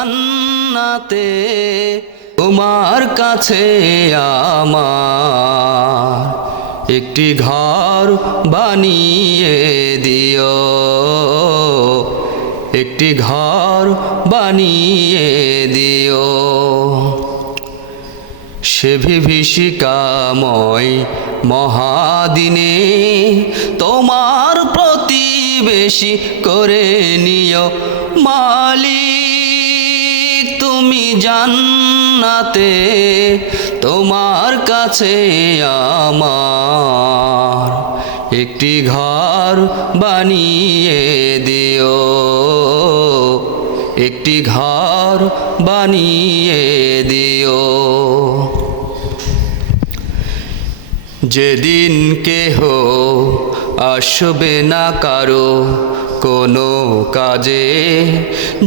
জান্নাতে তোমার কাছে আমার একটি ঘর বানিয়ে দিও, একটি ঘর বানিয়ে দিও। সে বিভীষিকাময় মহাদিনে তোমার প্রতিবেশী করে নিও মালিক। তুমি জান্নাতে তোমার কাছে আমার একটি ঘর বানিয়ে দিও, একটি ঘর বানিয়ে দিও। যেদিন কেহ আসবে না কারো কোনো কাজে,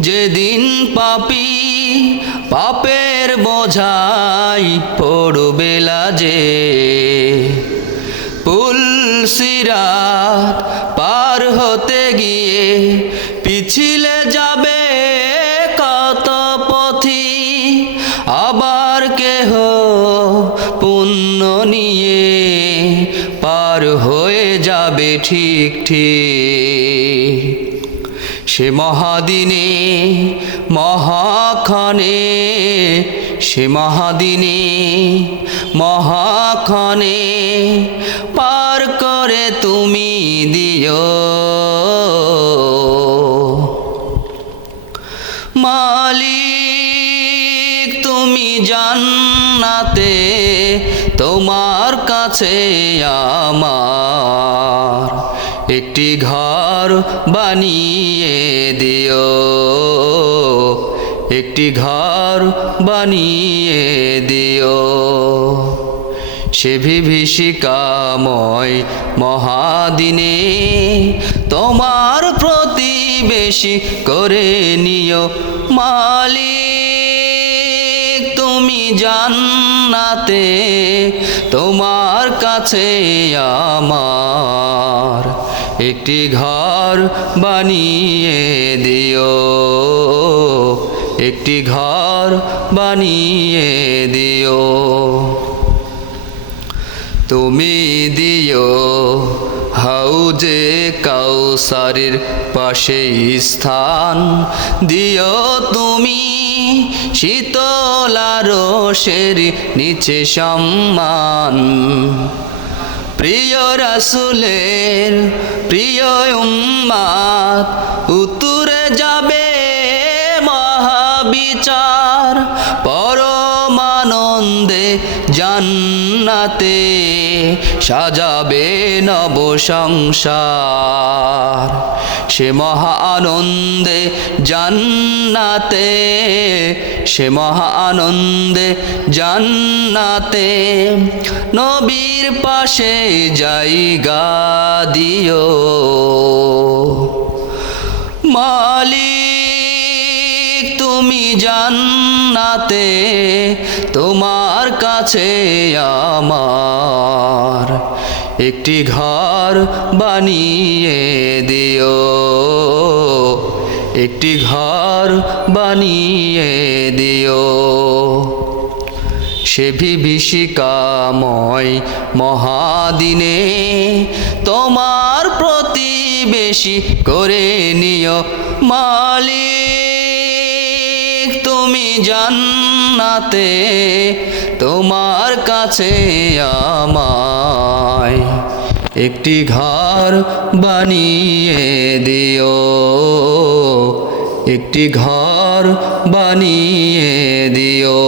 যেদিন পাপী পাপের বোঝাই পড়বে লাজে, পুল সিরাত পার হতে গিয়ে পিছলে যাবে কত পথি, আবার কেহ পুণ্য নিয়ে পার হয়ে যাবে ঠিক ঠিক। সে মহাদিনে মহাক্ষণে, সে মহাদিনে মহাক্ষণে পার করে তুমি দিও মালিক। তুমি জান্নাতে তোমার কাছে আমার একটি ঘর বানিয়ে দিও, একটি ঘর বানিয়ে দিও। সে বিভীষিকাময় মহাদিনে তোমার প্রতিবেশী করে নিও মালিক। তুমি জান্নাতে তোমার কাছে আমার একটি ঘর বানিয়ে দিও, একটি ঘর বানিয়ে দিও। তুমি দিও হাউজে কাউসারের পাশে স্থান, দিও তুমি শীতল আরশের নিচে সম্মান। প্রিয় রাসূলের প্রিয় উম্মত উত্তরে যাবে মহাবিচার, পরমানন্দে জান্নাতে সাজাবে নব সংসার। সে মহা আনন্দে জান্নাতে, সে মহা আনন্দে জান্নাতে নবীর পাশে জায়গা দিও মালিক। তুমি জান্নাতে তোমার কাছে আমার একটি ঘর বানিয়ে দিও, একটি ঘর বানিয়ে দিও। সে বিভীষিকাময় মহাদিনে তোমার প্রতিবেশী করে নিও মালিক। তুমি জান্নাতে তোমার কাছে আমায় একটি ঘর বানিয়ে দিও, একটি ঘর বানিয়ে দিও।